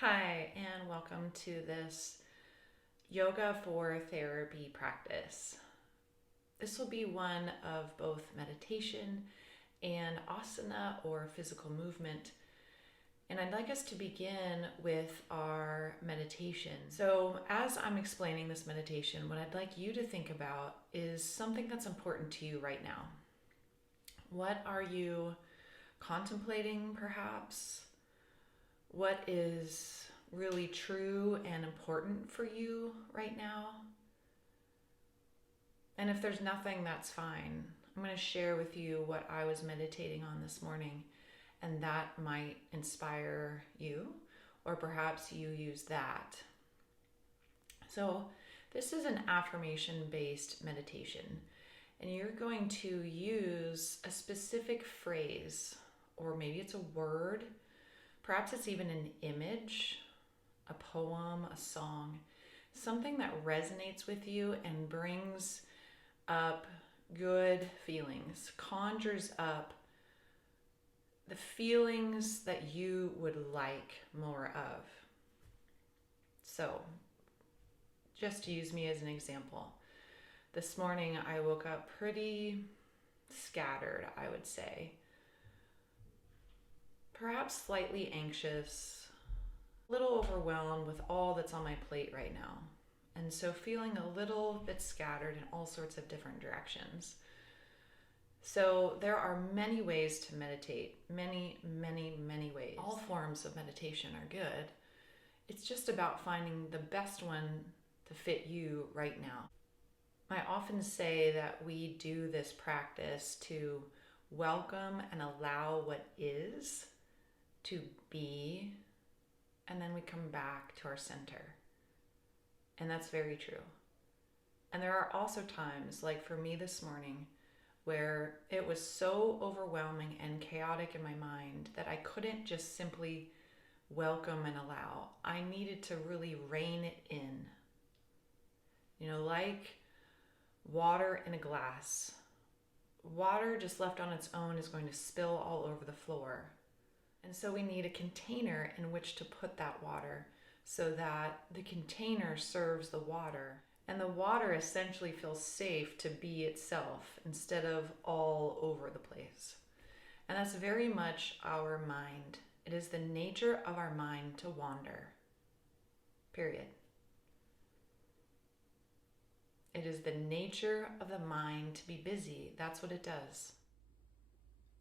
Hi, and welcome to this yoga for therapy practice. This will be one of both meditation and asana or physical movement. And I'd like us to begin with our meditation. So, as I'm explaining this meditation, what I'd like you to think about is something that's important to you right now. What are you contemplating, perhaps? What is really true and important for you right now? And if there's nothing, that's fine. I'm going to share with you what I was meditating on this morning, and that might inspire you, or perhaps you use that. So, this is an affirmation-based meditation, and you're going to use a specific phrase, or maybe it's a word. Perhaps it's even an image, a poem, a song, something that resonates with you and brings up good feelings, conjures up the feelings that you would like more of. So, just to use me as an example, this morning I woke up pretty scattered, I would say. Perhaps slightly anxious, a little overwhelmed with all that's on my plate right now. And so feeling a little bit scattered in all sorts of different directions. So there are many ways to meditate, many ways. All forms of meditation are good. It's just about finding the best one to fit you right now. I often say that we do this practice to welcome and allow what is to be, and then we come back to our center. And that's very true. And there are also times, like for me this morning, where it was so overwhelming and chaotic in my mind that I couldn't just simply welcome and allow. I needed to really rein it in. Like water in a glass. Water just left on its own is going to spill all over the floor. And so we need a container in which to put that water so that the container serves the water. And the water essentially feels safe to be itself instead of all over the place. And that's very much our mind. It is the nature of our mind to wander. Period. It is the nature of the mind to be busy. That's what it does.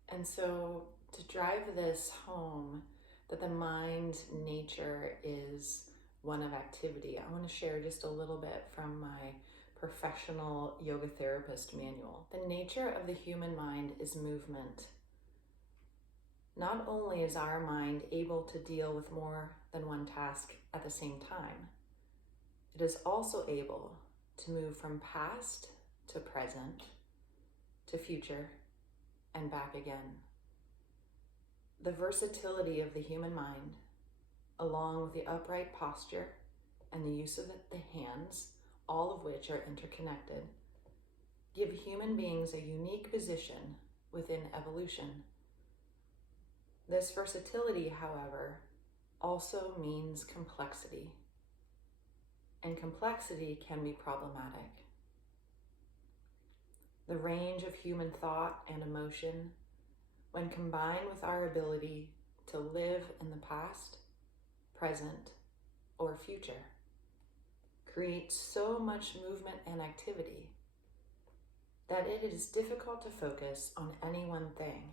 And so to drive this home, that the mind's nature is one of activity, I want to share just a little bit from my professional yoga therapist manual. The nature of the human mind is movement. Not only is our mind able to deal with more than one task at the same time, it is also able to move from past to present to future and back again. The versatility of the human mind, along with the upright posture and the use of the hands, all of which are interconnected, give human beings a unique position within evolution. This versatility, however, also means complexity, and complexity can be problematic. The range of human thought and emotion, when combined with our ability to live in the past, present, or future, creates so much movement and activity that it is difficult to focus on any one thing.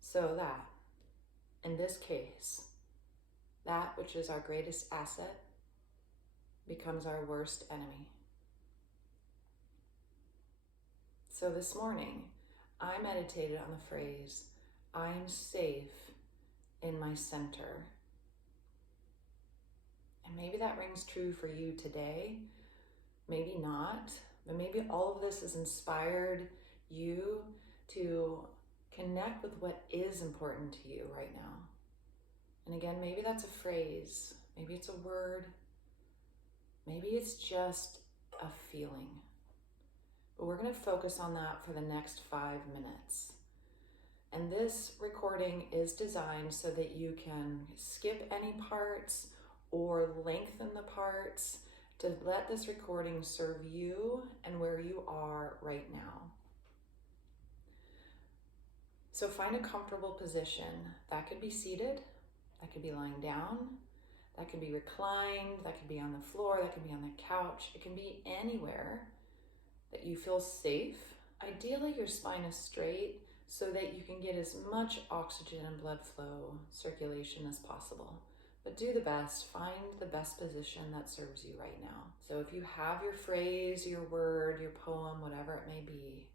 So that, in this case, that which is our greatest asset becomes our worst enemy. So this morning, I meditated on the phrase, I'm safe in my center. And maybe that rings true for you today, maybe not, but maybe all of this has inspired you to connect with what is important to you right now. And again, maybe that's a phrase, maybe it's a word, maybe it's just a feeling. But we're going to focus on that for the next 5 minutes. And this recording is designed so that you can skip any parts or lengthen the parts to let this recording serve you and where you are right now. So find a comfortable position. That could be seated, that could be lying down, that could be reclined, that could be on the floor, that could be on the couch. It can be anywhere that you feel safe. Ideally, your spine is straight so that you can get as much oxygen and blood flow circulation as possible. But do the best, find the best position that serves you right now. So if you have your phrase, your word, your poem, whatever it may be,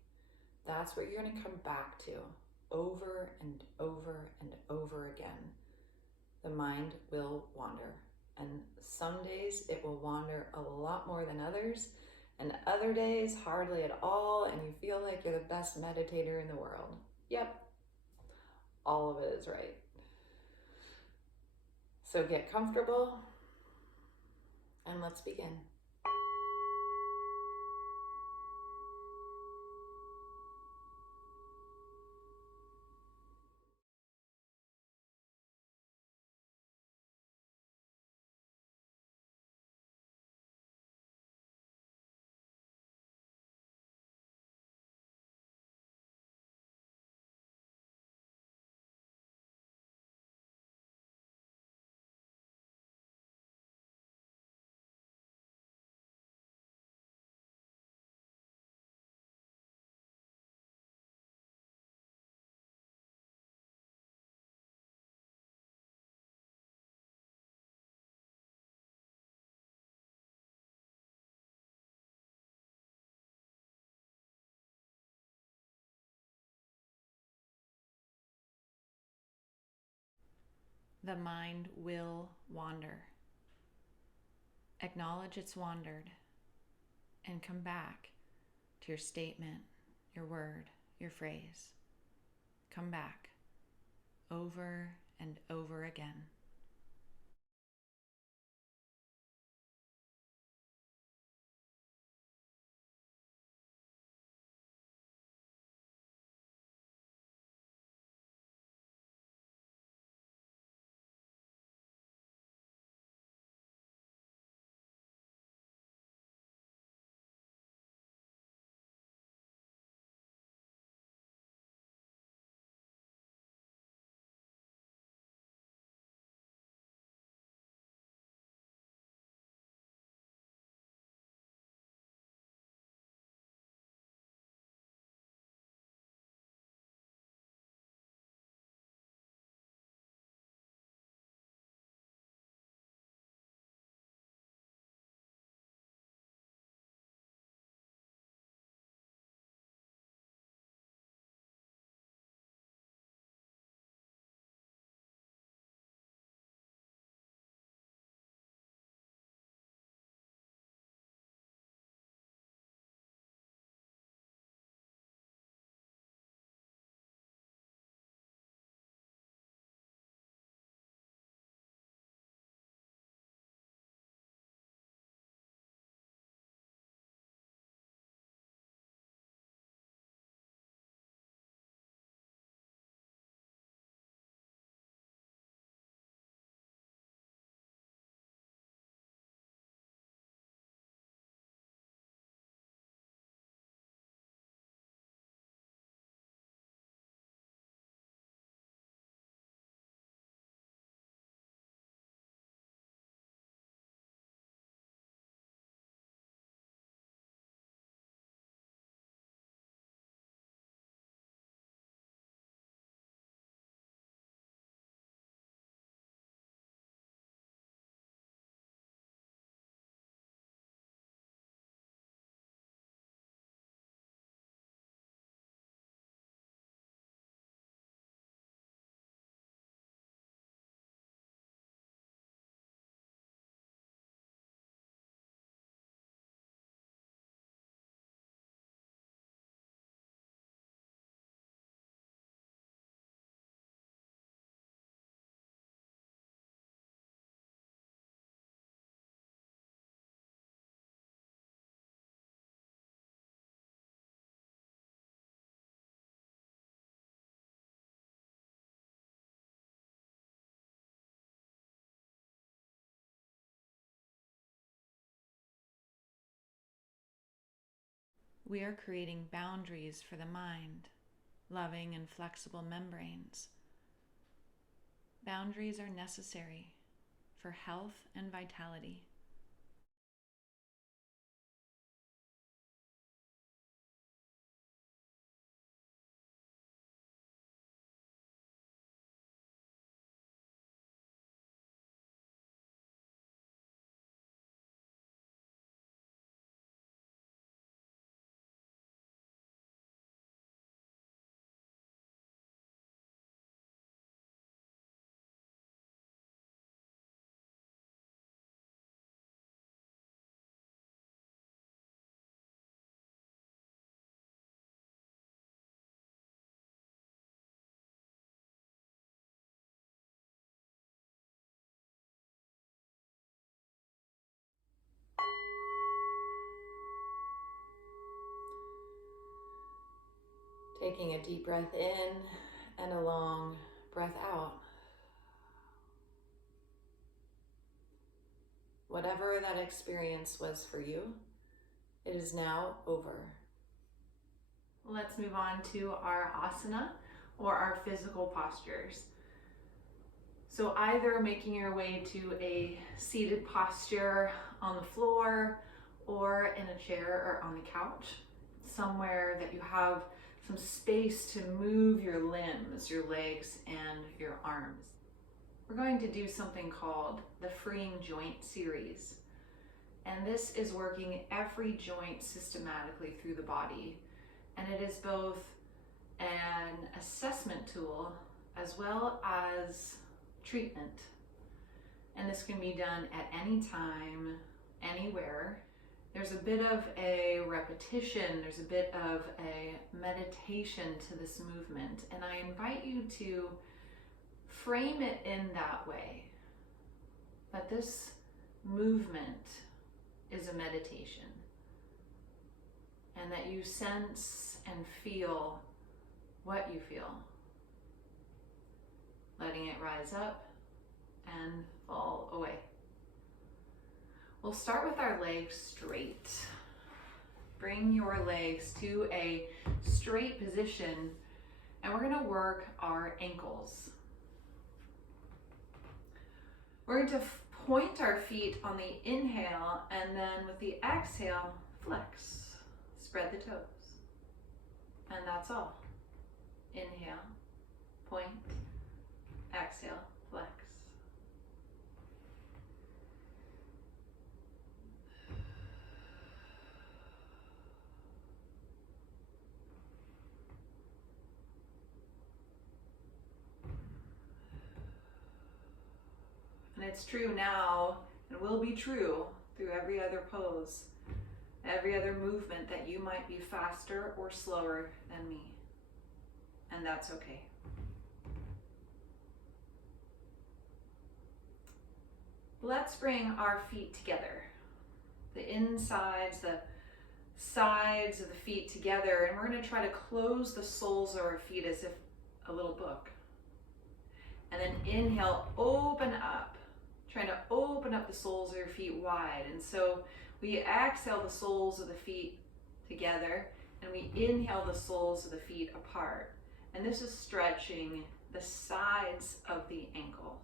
that's what you're going to come back to over and over and over again. The mind will wander. And some days it will wander a lot more than others, and other days hardly at all, and you feel like you're the best meditator in the world. Yep, all of it is right. So get comfortable, and let's begin. The mind will wander. Acknowledge it's wandered and come back to your statement, your word, your phrase. Come back over and over again. we are creating boundaries for the mind, loving and flexible membranes. Boundaries are necessary for health and vitality. Taking a deep breath in and a long breath out. Whatever that experience was for you, it is now over. Let's move on to our asana, or our physical postures. So either making your way to a seated posture on the floor or in a chair or on the couch, somewhere that you have some space to move your limbs, your legs, and your arms. We're going to do something called the Freeing Joint series. And this is working every joint systematically through the body. And it is both an assessment tool as well as treatment. And this can be done at any time, anywhere. There's a bit of a repetition, there's a bit of a meditation to this movement. And I invite you to frame it in that way, that this movement is a meditation, and that you sense and feel what you feel, letting it rise up and fall away. We'll start with our legs straight. Bring your legs to a straight position, and we're going to work our ankles. We're going to point our feet on the inhale, and then with the exhale, flex. Spread the toes. And that's all. Inhale, point, exhale, flex. And it's true now, and will be true through every other pose, every other movement, that you might be faster or slower than me. And that's okay. Let's bring our feet together. The insides, the sides of the feet together, and we're going to try to close the soles of our feet as if a little book. And then inhale, open up. Trying to open up the soles of your feet wide. And so we exhale the soles of the feet together, and we inhale the soles of the feet apart. And this is stretching the sides of the ankles.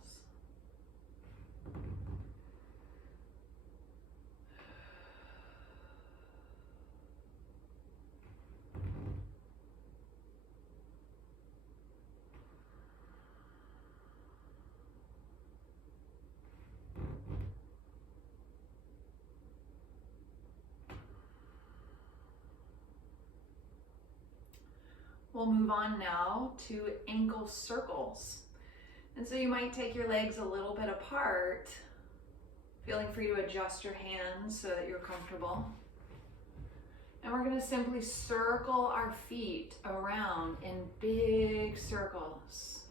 We'll move on now to ankle circles. And so you might take your legs a little bit apart, feeling free to adjust your hands so that you're comfortable. And we're going to simply circle our feet around in big circles,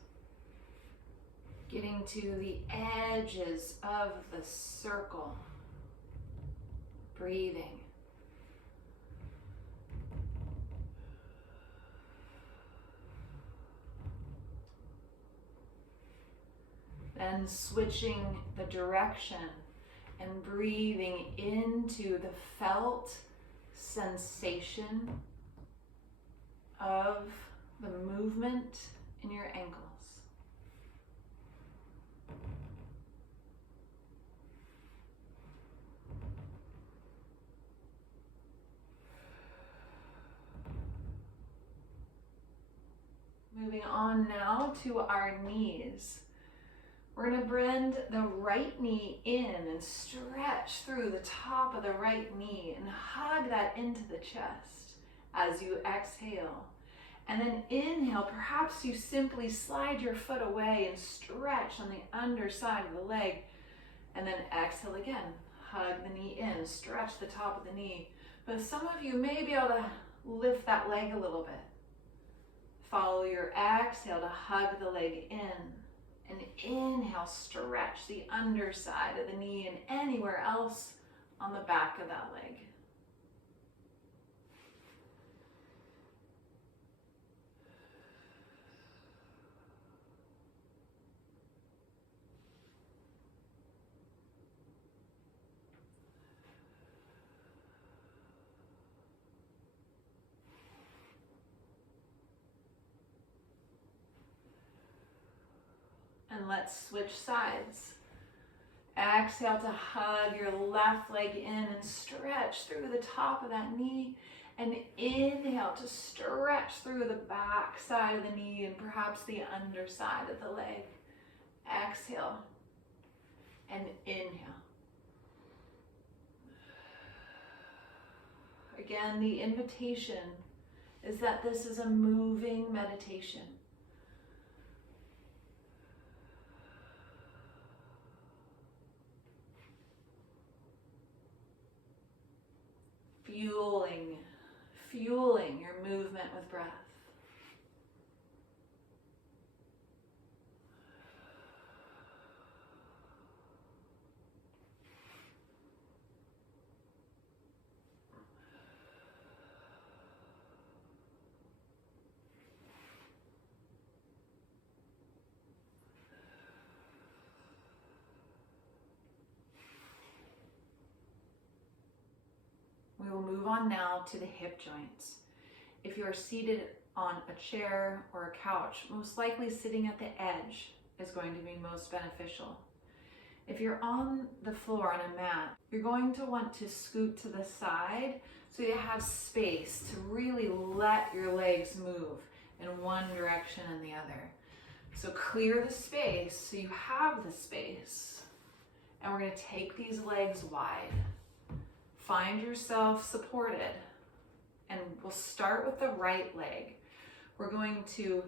getting to the edges of the circle, breathing. Then switching the direction and breathing into the felt sensation of the movement in your ankles. Moving on now to our knees. We're going to bend the right knee in and stretch through the top of the right knee and hug that into the chest as you exhale. And then inhale, perhaps you simply slide your foot away and stretch on the underside of the leg. And then exhale again, hug the knee in, stretch the top of the knee. But some of you may be able to lift that leg a little bit. Follow your exhale to hug the leg in. And inhale, stretch the underside of the knee and anywhere else on the back of that leg. And let's switch sides. Exhale to hug your left leg in and stretch through the top of that knee. And inhale to stretch through the back side of the knee and perhaps the underside of the leg. Exhale and inhale. Again, the invitation is that this is a moving meditation. Fueling your movement with breath. We will move on now to the hip joints. If you are seated on a chair or a couch, most likely sitting at the edge is going to be most beneficial. If you're on the floor on a mat, you're going to want to scoot to the side so you have space to really let your legs move in one direction and the other. So clear the space so you have the space. And we're going to take these legs wide. Find yourself supported, and we'll start with the right leg. We're going to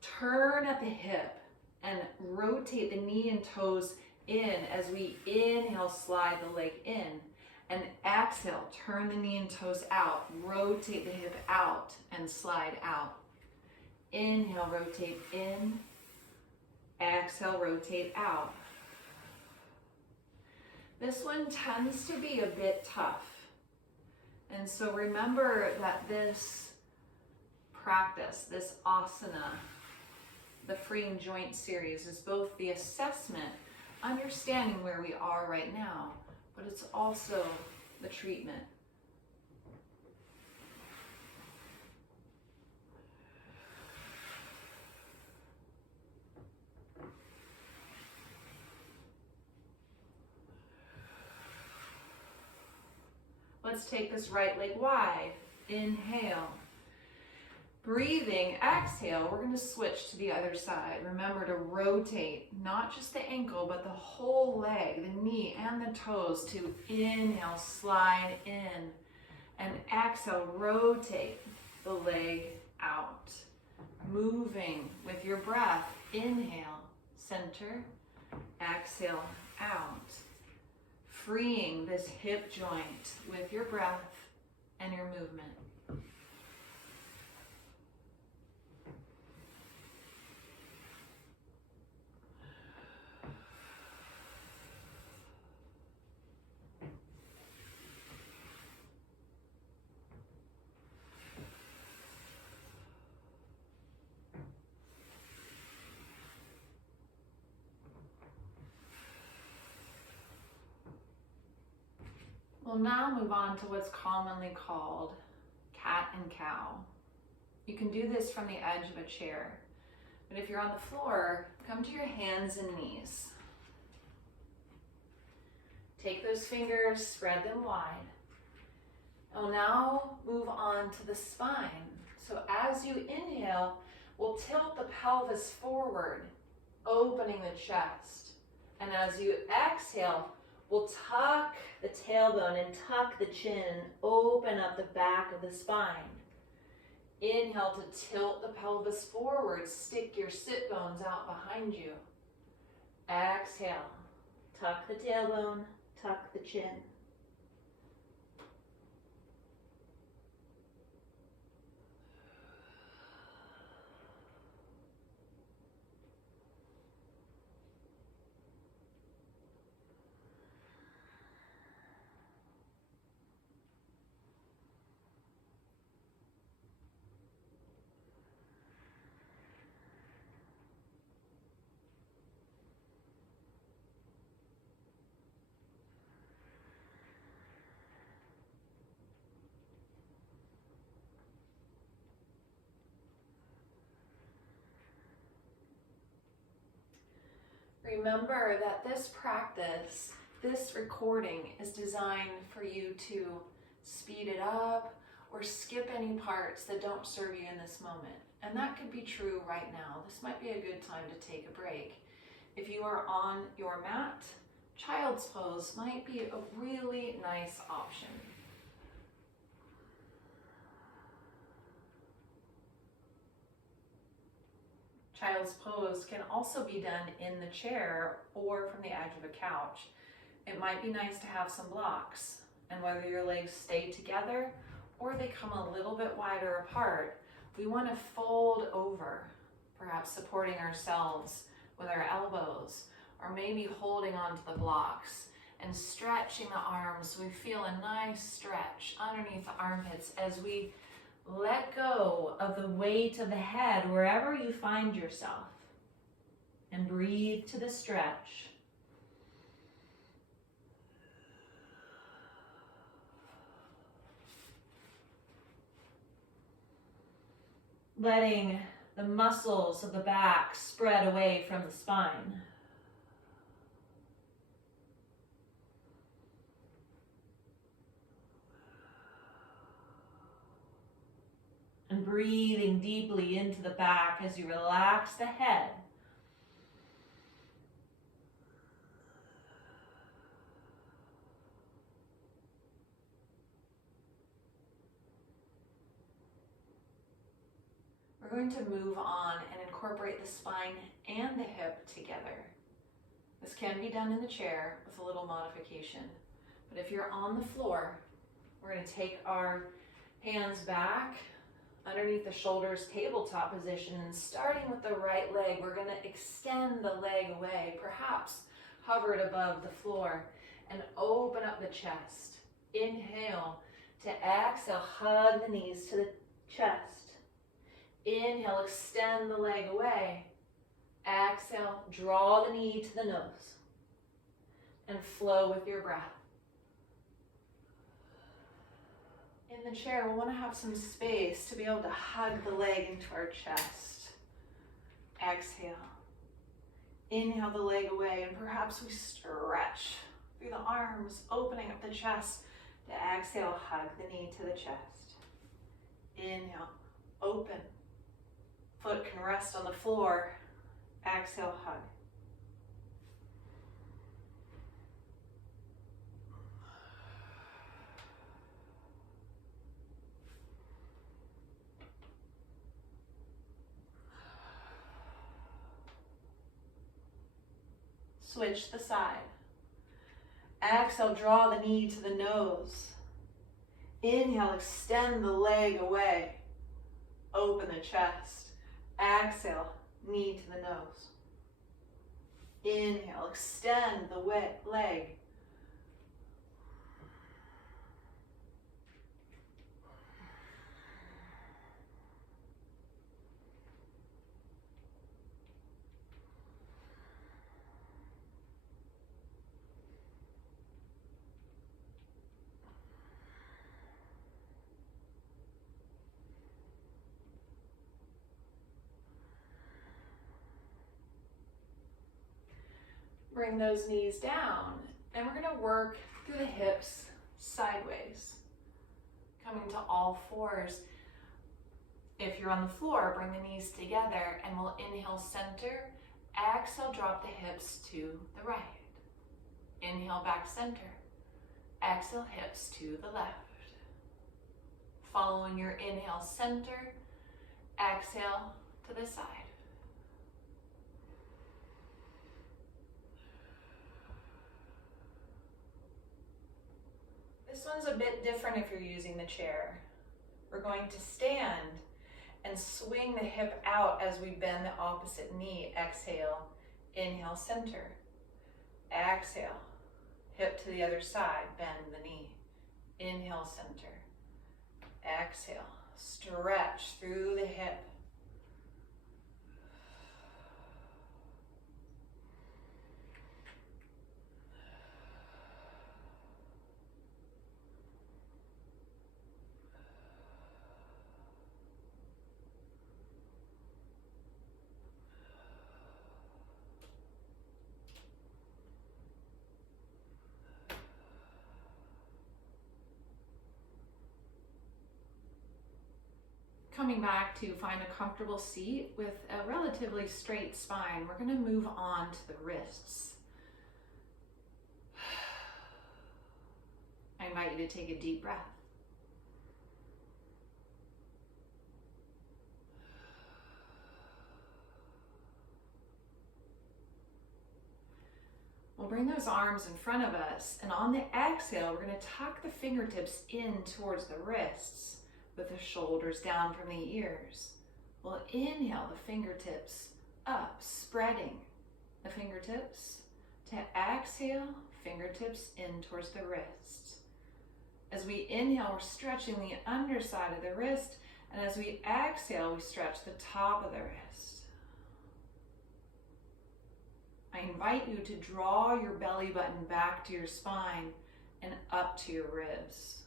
turn at the hip and rotate the knee and toes in as we inhale, slide the leg in, and exhale, turn the knee and toes out, rotate the hip out and slide out. Inhale, rotate in, exhale, rotate out. This one tends to be a bit tough. And so remember that this practice, this asana, the freeing joint series, is both the assessment, understanding where we are right now, but it's also the treatment. Let's take this right leg wide. Inhale. Breathing, exhale. We're going to switch to the other side. Remember to rotate, not just the ankle, but the whole leg, the knee and the toes, to inhale, slide in, and exhale, rotate the leg out. Moving with your breath. Inhale, center, exhale, out. Freeing this hip joint with your breath and your movement. We'll now move on to what's commonly called cat and cow. You can do this from the edge of a chair, but if you're on the floor, come to your hands and knees. Take those fingers, spread them wide. We'll now move on to the spine. So as you inhale, we'll tilt the pelvis forward, opening the chest. And as you exhale, we'll tuck the tailbone and tuck the chin and open up the back of the spine. Inhale to tilt the pelvis forward, stick your sit bones out behind you. Exhale, tuck the tailbone, tuck the chin. Remember that this practice, this recording is designed for you to speed it up or skip any parts that don't serve you in this moment. And that could be true right now. This might be a good time to take a break. If you are on your mat, child's pose might be a really nice option. Child's pose can also be done in the chair or from the edge of a couch. It might be nice to have some blocks, and whether your legs stay together or they come a little bit wider apart, we want to fold over, perhaps supporting ourselves with our elbows, or maybe holding onto the blocks and stretching the arms. We feel a nice stretch underneath the armpits as we let go of the weight of the head wherever you find yourself, and breathe to the stretch. Letting the muscles of the back spread away from the spine. And breathing deeply into the back as you relax the head. We're going to move on and incorporate the spine and the hip together. This can be done in the chair with a little modification. But if you're on the floor, we're going to take our hands back underneath the shoulders, tabletop position, and starting with the right leg, we're going to extend the leg away, perhaps hover it above the floor, and open up the chest. Inhale to exhale, hug the knees to the chest. Inhale, extend the leg away. Exhale, draw the knee to the nose, and flow with your breath. In the chair, we want to have some space to be able to hug the leg into our chest. Exhale. Inhale the leg away, and perhaps we stretch through the arms, opening up the chest. To exhale, hug the knee to the chest. Inhale, open. Foot can rest on the floor. Exhale, hug. Switch the side. Exhale, draw the knee to the nose. Inhale, extend the leg away. Open the chest. Exhale, knee to the nose. Inhale, extend the leg. Bring those knees down, and we're gonna work through the hips sideways, coming to all fours. If you're on the floor, bring the knees together, and we'll inhale center, exhale, drop the hips to the right. Inhale, back center. Exhale, hips to the left. Following your inhale, center, exhale to the side. This one's a bit different if you're using the chair. We're going to stand and swing the hip out as we bend the opposite knee. Exhale, inhale, center. Exhale, hip to the other side, bend the knee. Inhale, center. Exhale, stretch through the hip. Coming back to find a comfortable seat with a relatively straight spine, we're going to move on to the wrists. I invite you to take a deep breath. We'll bring those arms in front of us, and on the exhale, we're going to tuck the fingertips in towards the wrists, with the shoulders down from the ears. We'll inhale the fingertips up, spreading the fingertips, to exhale, fingertips in towards the wrists. As we inhale, we're stretching the underside of the wrist, and as we exhale, we stretch the top of the wrist. I invite you to draw your belly button back to your spine and up to your ribs,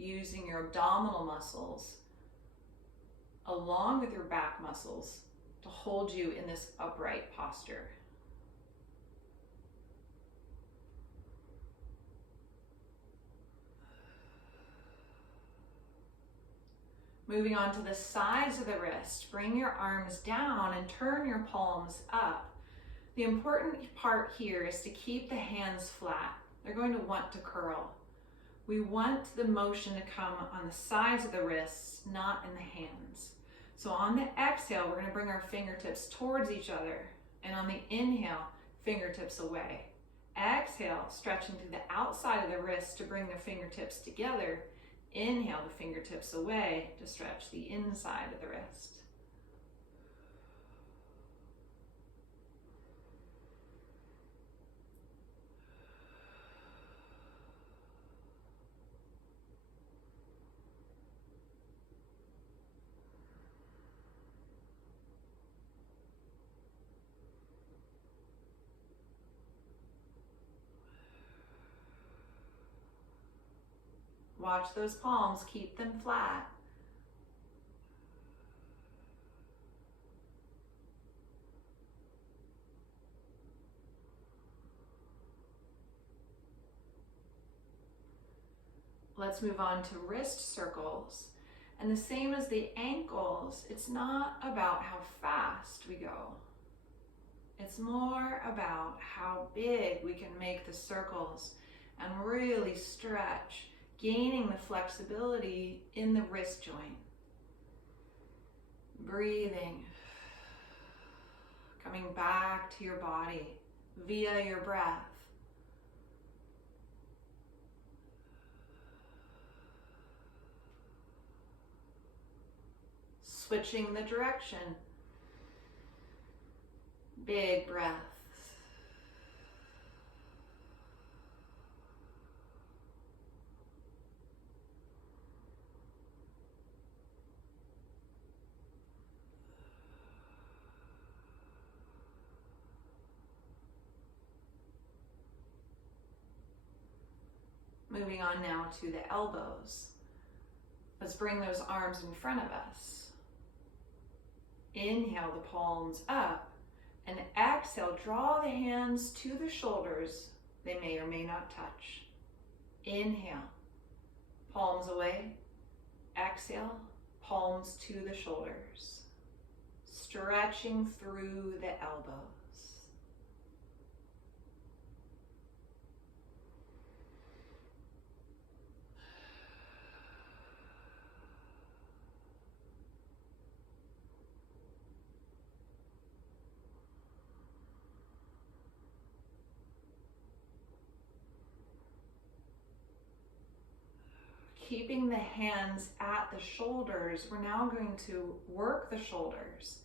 using your abdominal muscles along with your back muscles to hold you in this upright posture. Moving on to the sides of the wrist, bring your arms down and turn your palms up. The important part here is to keep the hands flat. They're going to want to curl. We want the motion to come on the sides of the wrists, not in the hands. So on the exhale, we're going to bring our fingertips towards each other. And on the inhale, fingertips away. Exhale, stretching through the outside of the wrist to bring the fingertips together. Inhale the fingertips away to stretch the inside of the wrist. Watch those palms, keep them flat. Let's move on to wrist circles. And the same as the ankles, it's not about how fast we go. It's more about how big we can make the circles and really stretch, gaining the flexibility in the wrist joint. Breathing, coming back to your body via your breath. Switching the direction. Big breaths. Moving on now to the elbows. Let's bring those arms in front of us. Inhale the palms up And exhale, draw the hands to the shoulders. They may or may not touch. Inhale, palms away. Exhale, palms to the shoulders. Stretching through the elbows. Keeping the hands at the shoulders, we're now going to work the shoulders.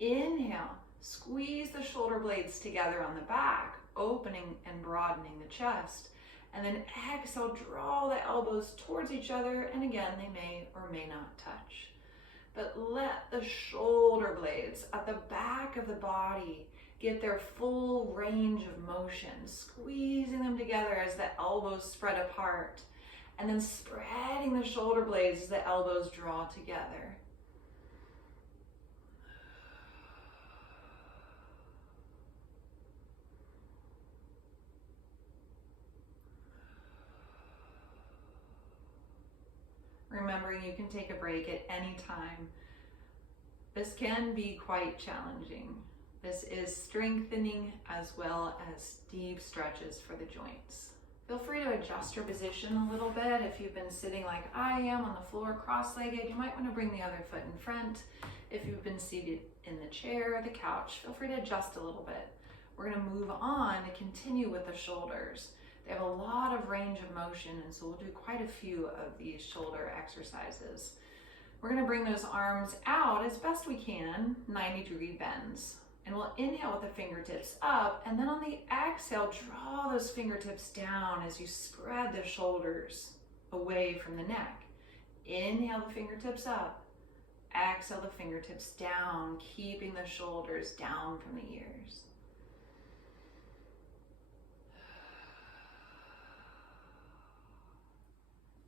Inhale, squeeze the shoulder blades together on the back, opening and broadening the chest. And then exhale, draw the elbows towards each other, and again, they may or may not touch. But let the shoulder blades at the back of the body get their full range of motion, squeezing them together as the elbows spread apart. And then spreading the shoulder blades as the elbows draw together. Remembering you can take a break at any time. This can be quite challenging. This is strengthening as well as deep stretches for the joints. Feel free to adjust your position a little bit. If you've been sitting like I am on the floor cross-legged, you might want to bring the other foot in front. If you've been seated in the chair or the couch, feel free to adjust a little bit. We're going to move on to continue with the shoulders. They have a lot of range of motion, and so we'll do quite a few of these shoulder exercises. We're going to bring those arms out as best we can, 90-degree bends. And we'll inhale with the fingertips up, and then on the exhale, draw those fingertips down as you spread the shoulders away from the neck. Inhale the fingertips up, exhale the fingertips down, keeping the shoulders down from the ears.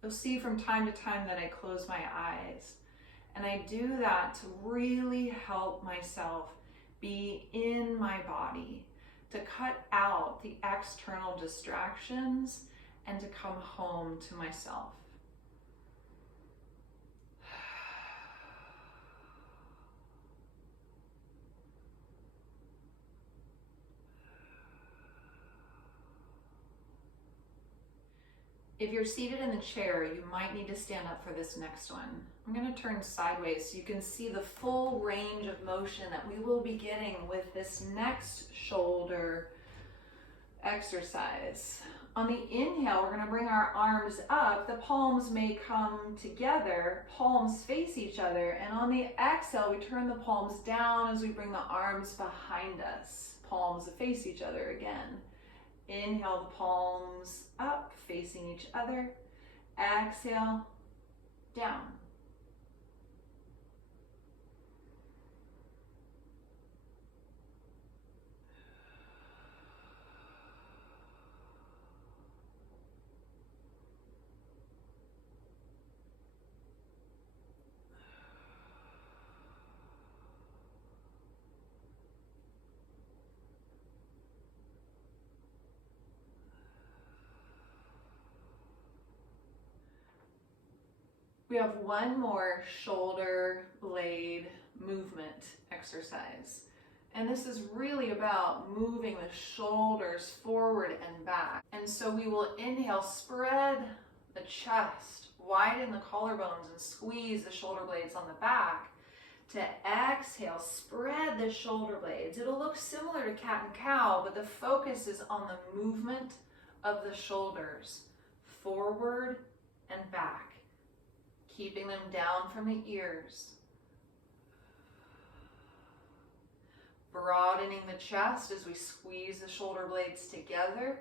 You'll see from time to time that I close my eyes, and I do that to really help myself be in my body, to cut out the external distractions and to come home to myself. If you're seated in the chair, you might need to stand up for this next one. I'm going to turn sideways so you can see the full range of motion that we will be getting with this next shoulder exercise. On the inhale, we're going to bring our arms up. The palms may come together, palms face each other, and on the exhale, we turn the palms down as we bring the arms behind us. Palms face each other again. Inhale, the palms up, facing each other. Exhale, down. We have one more shoulder blade movement exercise. And this is really about moving the shoulders forward and back. And so we will inhale, spread the chest, widen the collarbones, and squeeze the shoulder blades on the back. To exhale, spread the shoulder blades. It'll look similar to cat and cow, but the focus is on the movement of the shoulders, forward and back, keeping them down from the ears. Broadening the chest as we squeeze the shoulder blades together,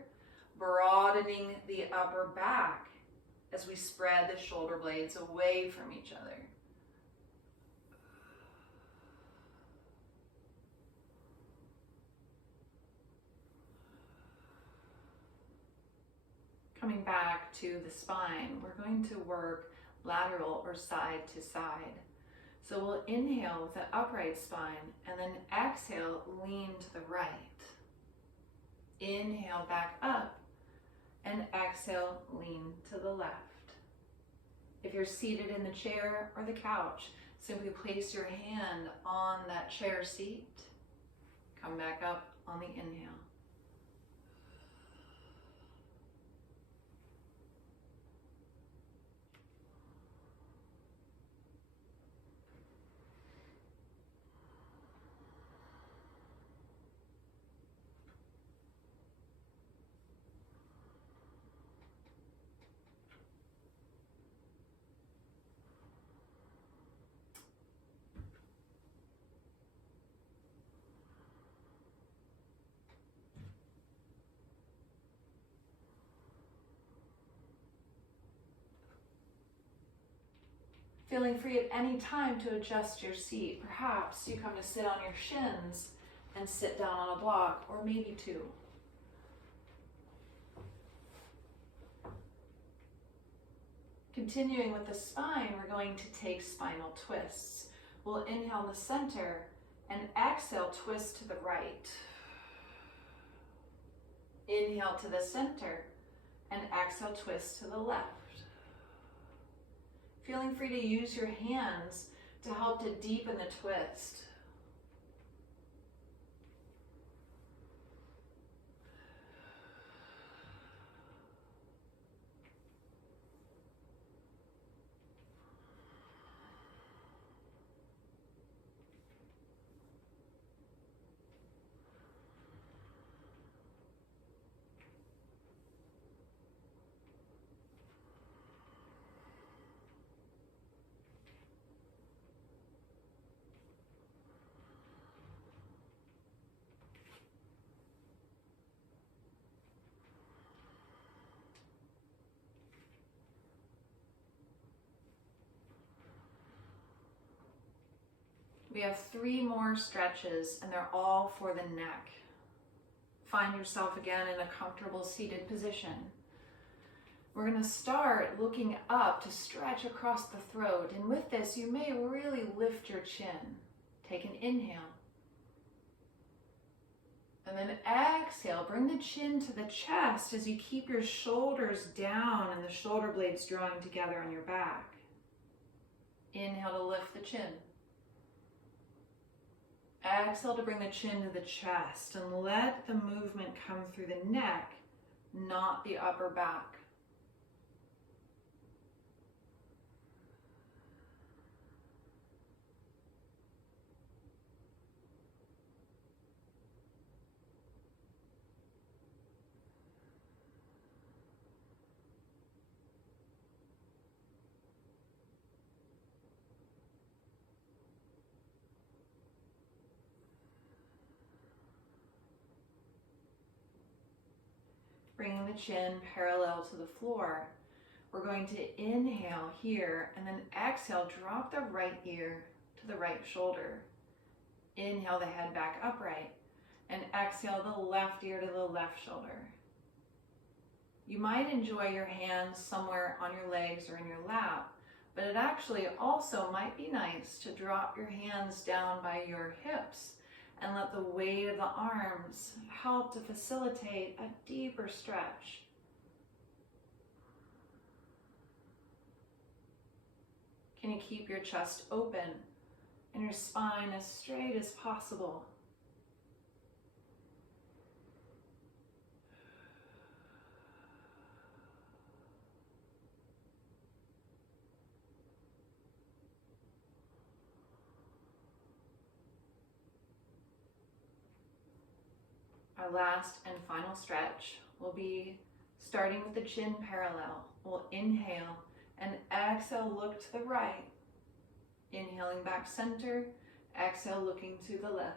broadening the upper back as we spread the shoulder blades away from each other. Coming back to the spine, we're going to work lateral or side to side. So we'll inhale with an upright spine and then exhale, lean to the right. Inhale back up and exhale, lean to the left. If you're seated in the chair or the couch, simply place your hand on that chair seat. Come back up on the inhale. Feeling free at any time to adjust your seat. Perhaps you come to sit on your shins and sit down on a block, or maybe two. Continuing with the spine, we're going to take spinal twists. We'll inhale in the center and exhale, twist to the right. Inhale to the center and exhale, twist to the left. Feeling free to use your hands to help to deepen the twist. We have 3 more stretches, and they're all for the neck. Find yourself again in a comfortable seated position. We're going to start looking up to stretch across the throat, and with this, you may really lift your chin. Take an inhale. And then exhale, bring the chin to the chest as you keep your shoulders down and the shoulder blades drawing together on your back. Inhale to lift the chin. Exhale to bring the chin to the chest and let the movement come through the neck, not the upper back. Bringing the chin parallel to the floor. We're going to inhale here and then exhale, drop the right ear to the right shoulder. Inhale the head back upright and exhale the left ear to the left shoulder. You might enjoy your hands somewhere on your legs or in your lap, but it actually also might be nice to drop your hands down by your hips and let the weight of the arms help to facilitate a deeper stretch. Can you keep your chest open and your spine as straight as possible? Our last and final stretch will be starting with the chin parallel. We'll inhale and exhale, look to the right. Inhaling back center, exhale looking to the left.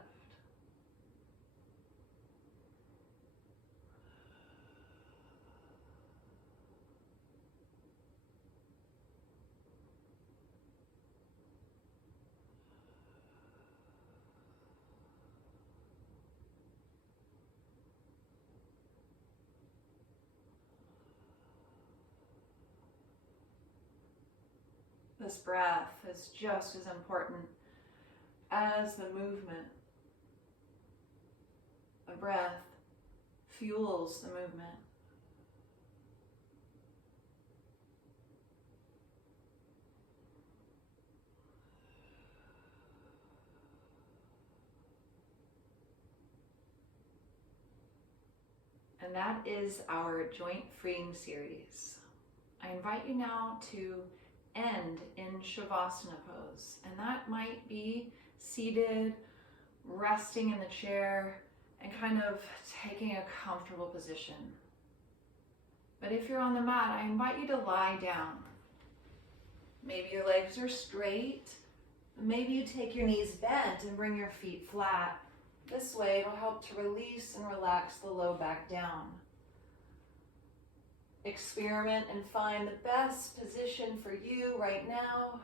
This breath is just as important as the movement. The breath fuels the movement. And that is our joint freeing series. I invite you now to end in Shavasana pose. And that might be seated, resting in the chair, and kind of taking a comfortable position. But if you're on the mat, I invite you to lie down. Maybe your legs are straight. Maybe you take your knees bent and bring your feet flat. This way it'll help to release and relax the low back down. Experiment and find the best position for you right now.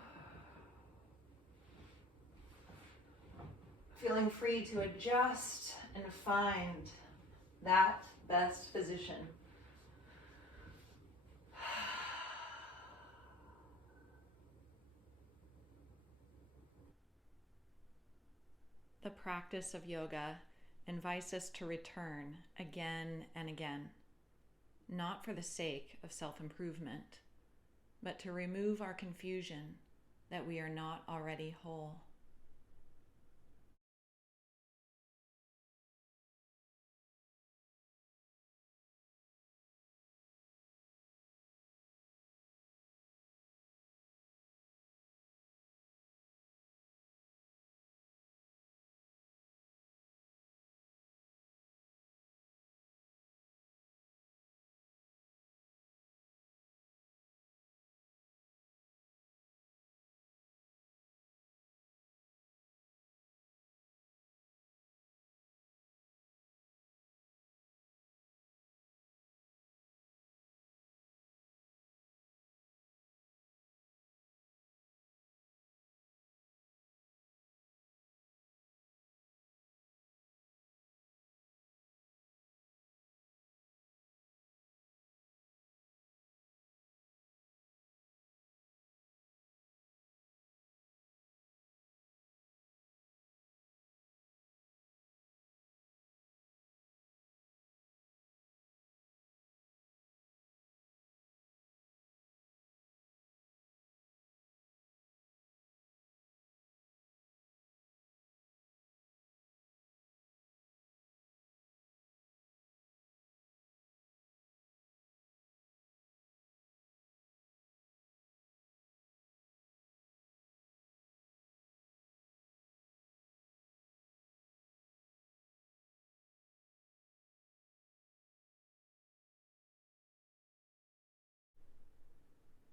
Feeling free to adjust and find that best position. The practice of yoga invites us to return again and again, not for the sake of self-improvement, but to remove our confusion that we are not already whole.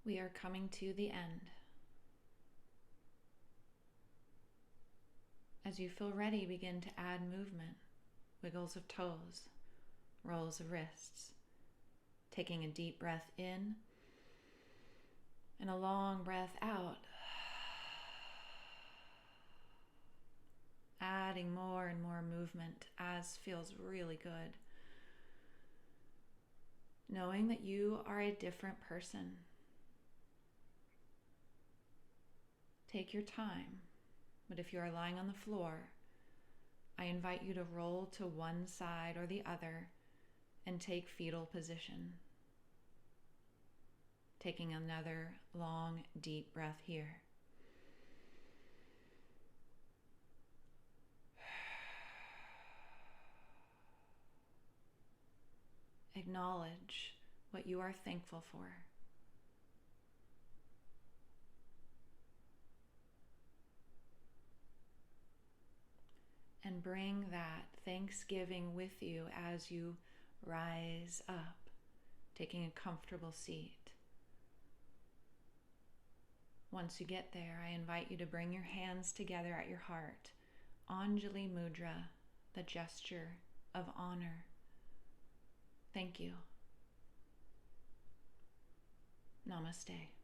We are coming to the end. As you feel ready, begin to add movement, wiggles of toes, rolls of wrists, taking a deep breath in and a long breath out. Adding more and more movement as feels really good. Knowing that you are a different person. Take your time, but if you are lying on the floor, I invite you to roll to one side or the other and take fetal position. Taking another long, deep breath here. Acknowledge what you are thankful for. And bring that thanksgiving with you as you rise up, taking a comfortable seat. Once you get there, I invite you to bring your hands together at your heart. Anjali Mudra, the gesture of honor. Thank you. Namaste.